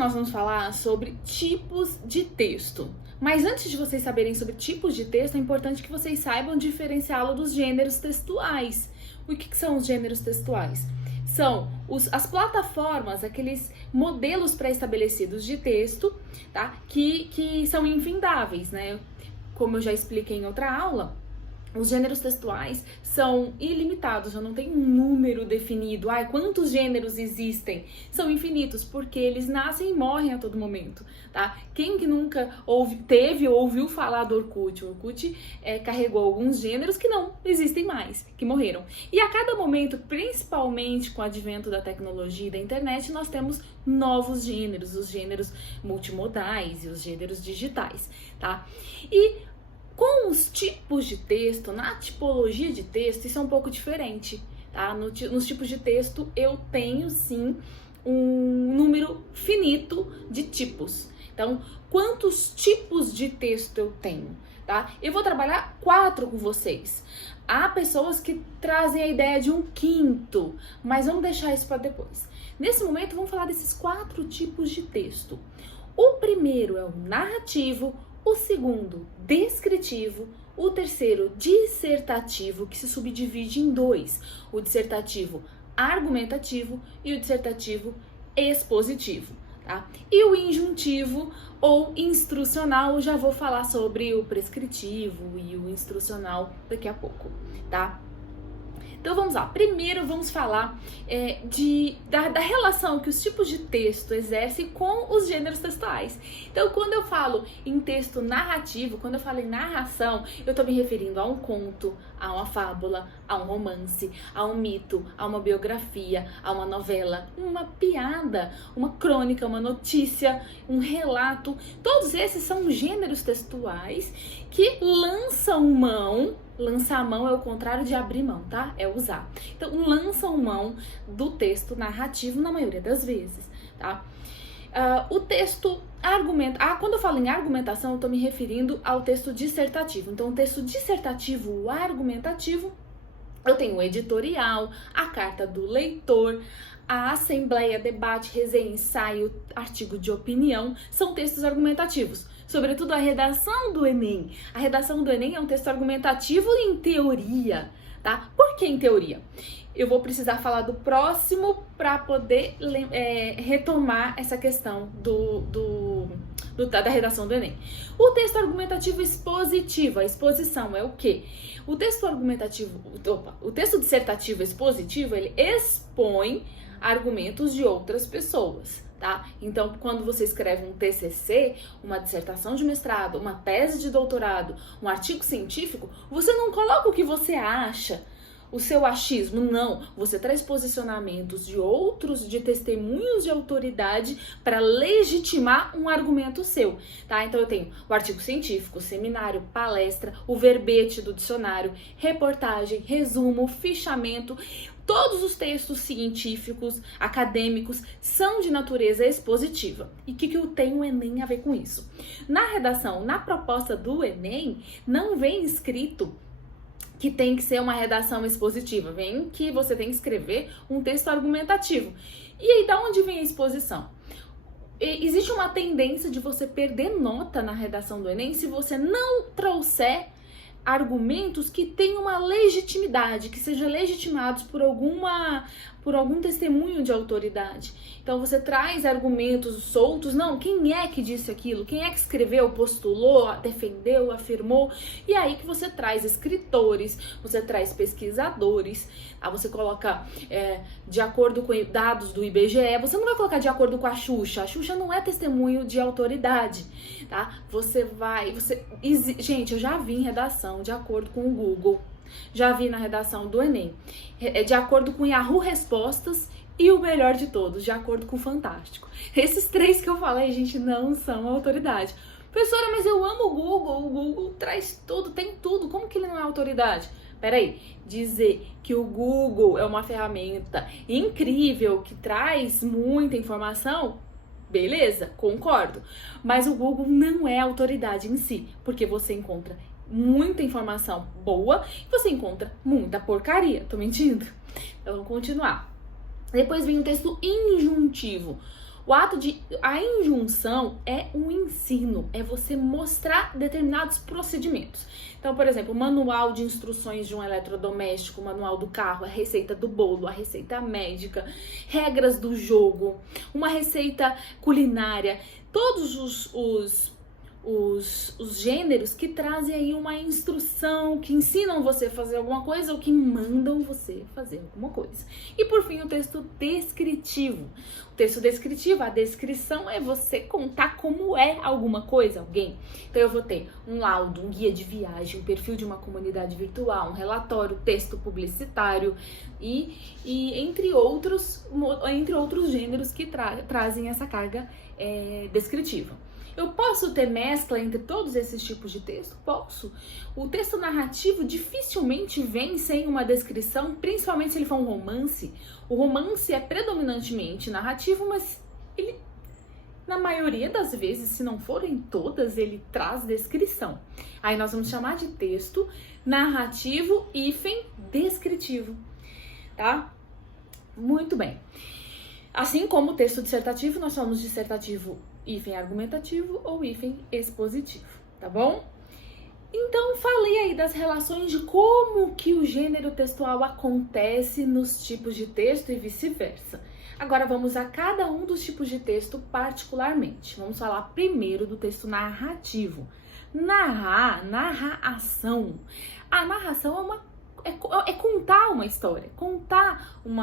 Nós vamos falar sobre tipos de texto. Mas antes de vocês saberem sobre tipos de texto, é importante que vocês saibam diferenciá-lo dos gêneros textuais. O que são os gêneros textuais? São as plataformas, aqueles modelos pré-estabelecidos de texto, tá? Que são infindáveis, né? Como eu já expliquei em outra aula, os gêneros textuais são ilimitados, já não tem um número definido. Quantos gêneros existem? São infinitos, porque eles nascem e morrem a todo momento, tá? Quem que nunca teve ou ouviu falar do Orkut? O Orkut carregou alguns gêneros que não existem mais, que morreram. E a cada momento, principalmente com o advento da tecnologia e da internet, nós temos novos gêneros, os gêneros multimodais e os gêneros digitais, tá? E com os tipos de texto, na tipologia de texto, isso é um pouco diferente, tá? Nos tipos de texto, eu tenho, sim, um número finito de tipos. Então, quantos tipos de texto eu tenho, tá? Eu vou trabalhar 4 com vocês. Há pessoas que trazem a ideia de um quinto, mas vamos deixar isso para depois. Nesse momento, vamos falar desses 4 tipos de texto. O primeiro é o narrativo, o segundo, descritivo, o terceiro, dissertativo, que se subdivide em 2, o dissertativo argumentativo e o dissertativo expositivo, tá? E o injuntivo ou instrucional, eu já vou falar sobre o prescritivo e o instrucional daqui a pouco, tá? Então vamos lá, primeiro vamos falar da relação que os tipos de texto exercem com os gêneros textuais. Então quando eu falo em texto narrativo, quando eu falo em narração, eu estou me referindo a um conto, a uma fábula, a um romance, a um mito, a uma biografia, a uma novela, uma piada, uma crônica, uma notícia, um relato. Todos esses são gêneros textuais que lançam mão. Lançar mão é o contrário de abrir mão, tá? É usar. Então, lançam mão do texto narrativo na maioria das vezes, tá? O texto quando eu falo em argumentação, eu tô me referindo ao texto dissertativo. Então, o texto dissertativo, o argumentativo, eu tenho o editorial, a carta do leitor, a assembleia, debate, resenha, ensaio, artigo de opinião, são textos argumentativos. Sobretudo a redação do Enem. A redação do Enem é um texto argumentativo em teoria, tá? Por que em teoria? Eu vou precisar falar do próximo para poder retomar essa questão da redação do Enem. O texto argumentativo expositivo, a exposição é o quê? O texto dissertativo expositivo, ele expõe argumentos de outras pessoas, tá? Então, quando você escreve um TCC, uma dissertação de mestrado, uma tese de doutorado, um artigo científico, você não coloca o que você acha, o seu achismo, não. Você traz posicionamentos de testemunhos de autoridade para legitimar um argumento seu, tá? Então, eu tenho o artigo científico, o seminário, palestra, o verbete do dicionário, reportagem, resumo, fichamento. Todos os textos científicos, acadêmicos, são de natureza expositiva. E o que tem o Enem a ver com isso? Na redação, na proposta do Enem, não vem escrito que tem que ser uma redação expositiva. Vem que você tem que escrever um texto argumentativo. E aí, da onde vem a exposição? Existe uma tendência de você perder nota na redação do Enem se você não trouxer argumentos que tenham uma legitimidade, que sejam legitimados por algum testemunho de autoridade. Então você traz argumentos soltos, não, quem é que disse aquilo? Quem é que escreveu, postulou, defendeu, afirmou? E aí que você traz escritores, você traz pesquisadores, você coloca de acordo com dados do IBGE, você não vai colocar de acordo com a Xuxa não é testemunho de autoridade, tá? Gente, eu já vi em redação de acordo com o Google, já vi na redação do Enem, de acordo com Yahoo Respostas e o melhor de todos, de acordo com o Fantástico. Esses 3 que eu falei, gente, não são autoridade. Professora, mas eu amo o Google traz tudo, tem tudo, como que ele não é autoridade? Peraí, dizer que o Google é uma ferramenta incrível, que traz muita informação, beleza, concordo. Mas o Google não é autoridade em si, porque você encontra muita informação boa e você encontra muita porcaria. Tô mentindo? Então vamos continuar. Depois vem o texto injuntivo. A injunção é um ensino, é você mostrar determinados procedimentos. Então, por exemplo, o manual de instruções de um eletrodoméstico, o manual do carro, a receita do bolo, a receita médica, regras do jogo, uma receita culinária, todos os gêneros que trazem aí uma instrução, que ensinam você a fazer alguma coisa ou que mandam você fazer alguma coisa. E por fim, o texto descritivo. O texto descritivo, a descrição é você contar como é alguma coisa, alguém. Então eu vou ter um laudo, um guia de viagem, um perfil de uma comunidade virtual, um relatório, texto publicitário e entre outros gêneros que trazem essa carga descritiva. Eu posso ter mescla entre todos esses tipos de texto? Posso. O texto narrativo dificilmente vem sem uma descrição, principalmente se ele for um romance. O romance é predominantemente narrativo, mas ele, na maioria das vezes, se não forem todas, ele traz descrição. Aí nós vamos chamar de texto narrativo hífen descritivo, tá? Muito bem. Assim como o texto dissertativo, nós chamamos dissertativo hífen argumentativo ou hífen expositivo, tá bom? Então, falei aí das relações de como que o gênero textual acontece nos tipos de texto e vice-versa. Agora vamos a cada um dos tipos de texto particularmente. Vamos falar primeiro do texto narrativo. Narração. A narração é contar uma história, contar um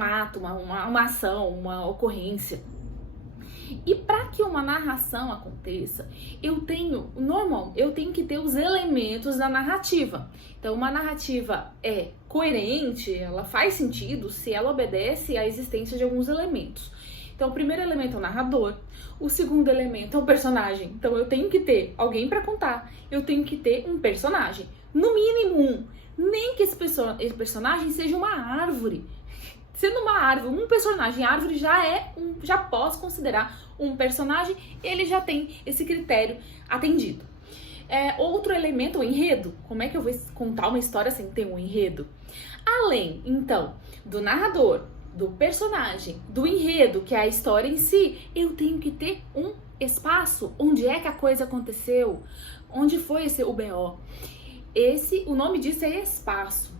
ato, uma ação, uma ocorrência. E para que uma narração aconteça, eu tenho que ter os elementos da narrativa. Então, uma narrativa é coerente, ela faz sentido se ela obedece à existência de alguns elementos. Então, o primeiro elemento é o narrador, o segundo elemento é o personagem. Então, eu tenho que ter alguém para contar, eu tenho que ter um personagem, no mínimo um, nem que esse personagem seja uma árvore. Sendo uma árvore, um personagem, árvore já posso considerar um personagem, ele já tem esse critério atendido. Outro elemento, o enredo. Como é que eu vou contar uma história sem ter um enredo? Além, então, do narrador, do personagem, do enredo, que é a história em si, eu tenho que ter um espaço. Onde é que a coisa aconteceu? Onde foi o BO? O nome disso é espaço.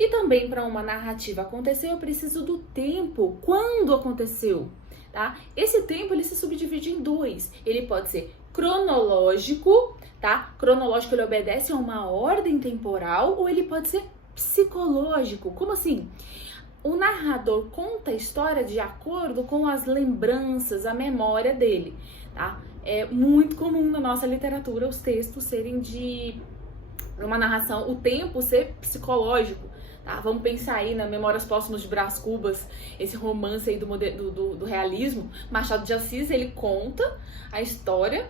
E também, para uma narrativa acontecer, eu preciso do tempo, quando aconteceu, tá? Esse tempo, ele se subdivide em dois. Ele pode ser cronológico, tá? Cronológico, ele obedece a uma ordem temporal, ou ele pode ser psicológico. Como assim? O narrador conta a história de acordo com as lembranças, a memória dele, tá? É muito comum na nossa literatura os textos serem de uma narração, o tempo ser psicológico. Tá, vamos pensar aí na Memórias Póstumas de Brás Cubas, esse romance aí do realismo. Machado de Assis, ele conta a história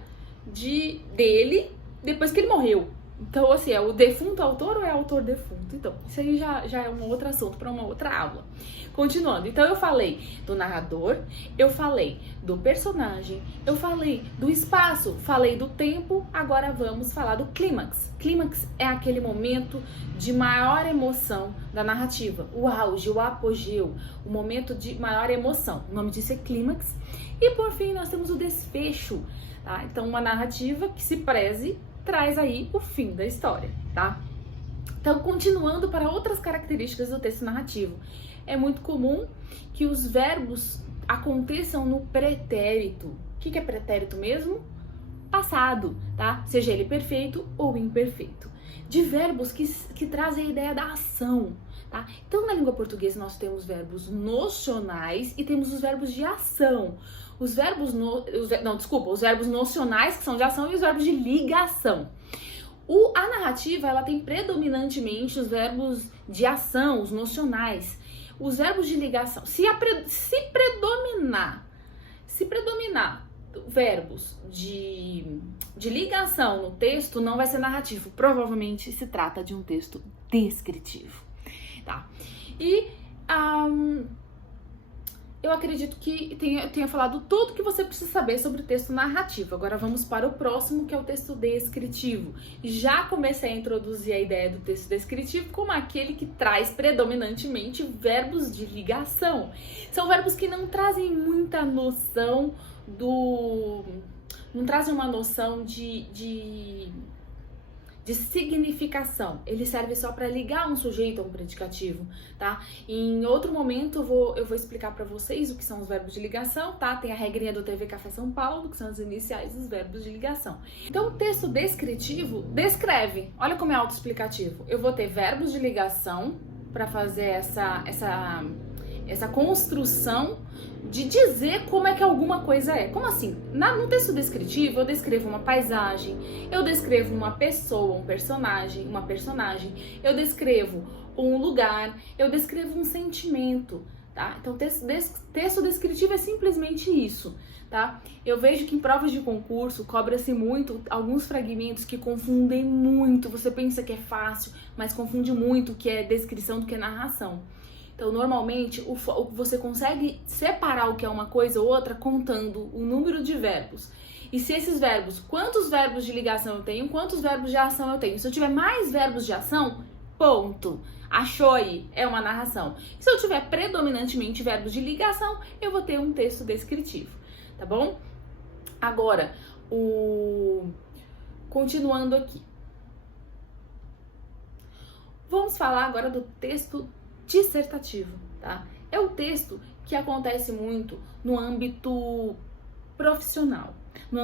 dele depois que ele morreu. Então, assim, é o defunto autor ou é autor defunto? Então, isso aí já é um outro assunto para uma outra aula. Continuando, então eu falei do narrador, eu falei do personagem, eu falei do espaço, falei do tempo, agora vamos falar do clímax. Clímax é aquele momento de maior emoção da narrativa, o auge, o apogeu, o momento de maior emoção. O nome disso é clímax. E por fim, nós temos o desfecho, tá? Então, uma narrativa que se preze traz aí o fim da história, tá? Então, continuando para outras características do texto narrativo. É muito comum que os verbos aconteçam no pretérito. O que é pretérito mesmo? Passado, tá? Seja ele perfeito ou imperfeito. De verbos que trazem a ideia da ação, tá? Então, na língua portuguesa, nós temos verbos nocionais e temos os verbos de ação. Os verbos nocionais, que são de ação, e os verbos de ligação. A narrativa, ela tem predominantemente os verbos de ação, os nocionais. Os verbos de ligação, se predominar verbos de ligação no texto, não vai ser narrativo. Provavelmente se trata de um texto descritivo, tá? E Eu acredito que tenha falado tudo que você precisa saber sobre o texto narrativo. Agora vamos para o próximo, que é o texto descritivo. Já comecei a introduzir a ideia do texto descritivo como aquele que traz predominantemente verbos de ligação. São verbos que não trazem muita noção não trazem uma noção de significação. Ele serve só para ligar um sujeito a um predicativo, tá? Em outro momento eu vou explicar para vocês o que são os verbos de ligação, tá? Tem a regrinha do TV Café São Paulo, que são as iniciais dos verbos de ligação. Então, o texto descritivo descreve. Olha como é autoexplicativo. Eu vou ter verbos de ligação para fazer essa construção de dizer como é que alguma coisa é. Como assim? No texto descritivo, eu descrevo uma paisagem, eu descrevo uma pessoa, uma personagem, eu descrevo um lugar, eu descrevo um sentimento, tá? Então, texto descritivo é simplesmente isso, tá? Eu vejo que em provas de concurso cobra-se muito alguns fragmentos que confundem muito. Você pensa que é fácil, mas confunde muito o que é descrição do que é narração. Então, normalmente, você consegue separar o que é uma coisa ou outra contando o número de verbos. E se esses verbos, quantos verbos de ligação eu tenho, quantos verbos de ação eu tenho. Se eu tiver mais verbos de ação, ponto. Achou aí? É uma narração. Se eu tiver predominantemente verbos de ligação, eu vou ter um texto descritivo, tá bom? Agora, continuando aqui. Vamos falar agora do texto dissertativo, tá? É o texto que acontece muito no âmbito profissional. No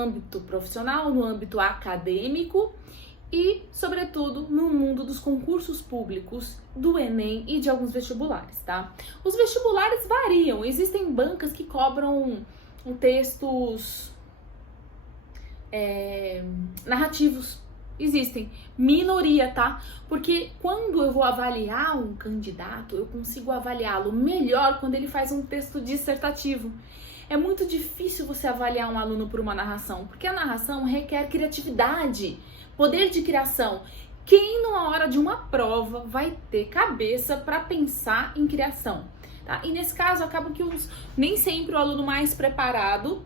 âmbito acadêmico e, sobretudo, no mundo dos concursos públicos, do Enem e de alguns vestibulares, tá? Os vestibulares variam. Existem bancas que cobram textos narrativos. Existem, minoria, tá? Porque quando eu vou avaliar um candidato, eu consigo avaliá-lo melhor quando ele faz um texto dissertativo. É muito difícil você avaliar um aluno por uma narração, porque a narração requer criatividade, poder de criação. Quem, numa hora de uma prova, vai ter cabeça para pensar em criação, tá? E nesse caso, acaba que nem sempre o aluno mais preparado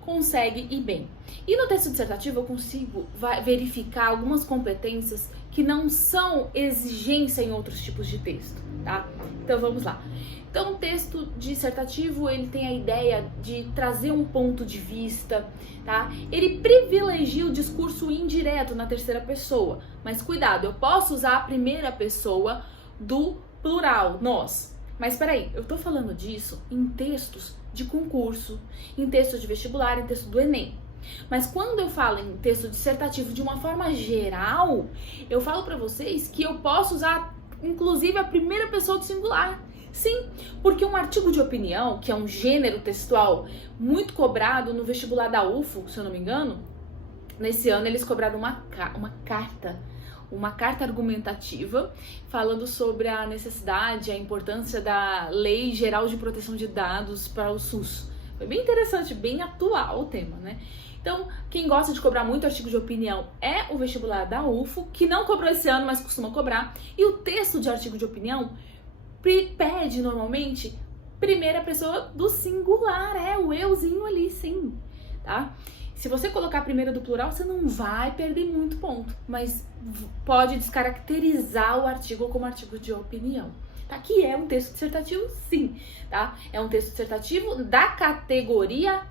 consegue ir bem. E no texto dissertativo eu consigo verificar algumas competências que não são exigência em outros tipos de texto, tá? Então vamos lá. Então, o texto dissertativo, ele tem a ideia de trazer um ponto de vista, tá? Ele privilegia o discurso indireto na terceira pessoa, mas cuidado, eu posso usar a primeira pessoa do plural, nós. Mas peraí, eu tô falando disso em textos de concurso, em texto de vestibular, em texto do Enem. Mas quando eu falo em texto dissertativo de uma forma geral, eu falo pra vocês que eu posso usar, inclusive, a primeira pessoa do singular. Sim, porque um artigo de opinião, que é um gênero textual muito cobrado no vestibular da UFO, se eu não me engano, nesse ano eles cobraram uma carta argumentativa falando sobre a necessidade, a importância da Lei Geral de Proteção de Dados para o SUS. Foi bem interessante, bem atual o tema, né? Então, quem gosta de cobrar muito artigo de opinião é o vestibular da UFO, que não cobrou esse ano, mas costuma cobrar. E o texto de artigo de opinião pede, normalmente, primeira pessoa do singular, o euzinho ali, sim, tá? Se você colocar a primeira do plural, você não vai perder muito ponto, mas pode descaracterizar o artigo como artigo de opinião, tá? Que é um texto dissertativo, sim, tá? É um texto dissertativo da categoria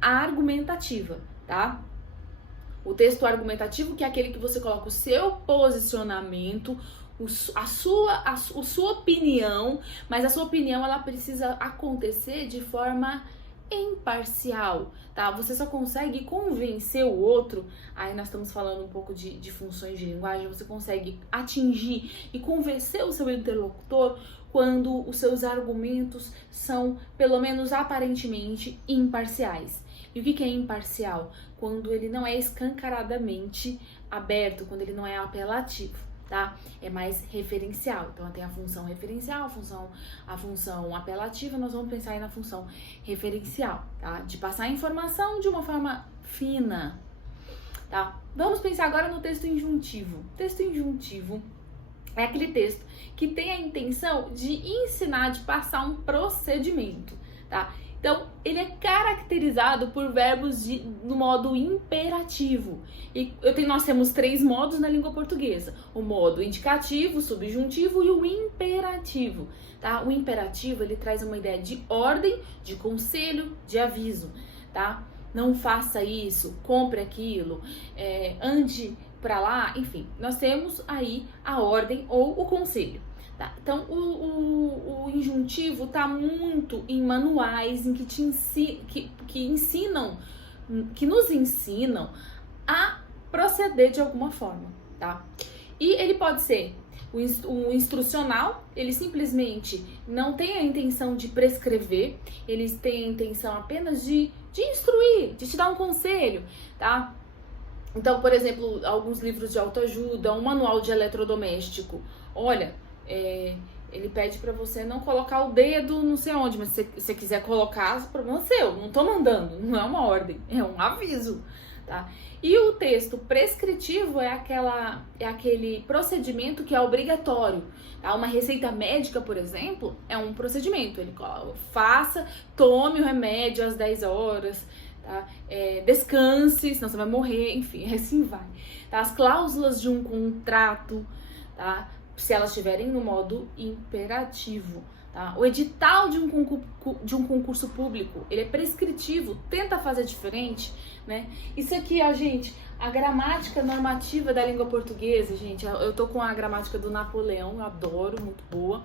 argumentativa, tá? O texto argumentativo, que é aquele que você coloca o seu posicionamento, a sua opinião, mas a sua opinião ela precisa acontecer de forma imparcial, tá? Você só consegue convencer o outro, aí nós estamos falando um pouco de funções de linguagem, você consegue atingir e convencer o seu interlocutor quando os seus argumentos são, pelo menos aparentemente, imparciais. E o que é imparcial? Quando ele não é escancaradamente aberto, quando ele não é apelativo, tá? É mais referencial. Então, tem a função referencial, a função apelativa, nós vamos pensar aí na função referencial, tá? De passar a informação de uma forma fina, tá? Vamos pensar agora no texto injuntivo. Texto injuntivo é aquele texto que tem a intenção de ensinar, de passar um procedimento. tá? Então, ele é caracterizado por verbos no modo imperativo. E nós temos 3 modos na língua portuguesa: o modo indicativo, o subjuntivo e o imperativo, tá? O imperativo, ele traz uma ideia de ordem, de conselho, de aviso, tá? Não faça isso, compre aquilo, ande pra lá, enfim. Nós temos aí a ordem ou o conselho. Tá? Então, o injuntivo está muito em manuais em que ensinam, que nos ensinam a proceder de alguma forma, tá? E ele pode ser o instrucional, ele simplesmente não tem a intenção de prescrever, eles têm a intenção apenas de instruir, de te dar um conselho, tá? Então, por exemplo, alguns livros de autoajuda, um manual de eletrodoméstico, olha, ele pede pra você não colocar o dedo não sei onde, mas se você quiser colocar, o problema é seu, não tô mandando, não é uma ordem, é um aviso, tá? E o texto prescritivo é aquele procedimento que é obrigatório, tá? Uma receita médica, por exemplo, é um procedimento, ele coloca, tome o remédio às 10 horas, tá? Descanse, senão você vai morrer, enfim, assim vai, tá? As cláusulas de um contrato, tá? Se elas estiverem no modo imperativo, tá? O edital de um concurso público, ele é prescritivo, tenta fazer diferente, né? Isso aqui, ó, gente, a gramática normativa da língua portuguesa, gente, eu tô com a gramática do Napoleão, eu adoro, muito boa,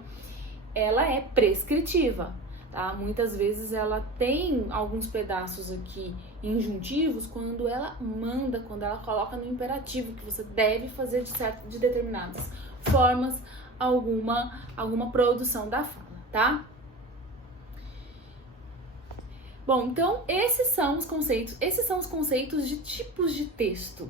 ela é prescritiva, tá? Muitas vezes ela tem alguns pedaços aqui injuntivos quando ela manda, quando ela coloca no imperativo, que você deve fazer de determinadas formas alguma produção da fala, tá? Bom, então esses são os conceitos de tipos de texto,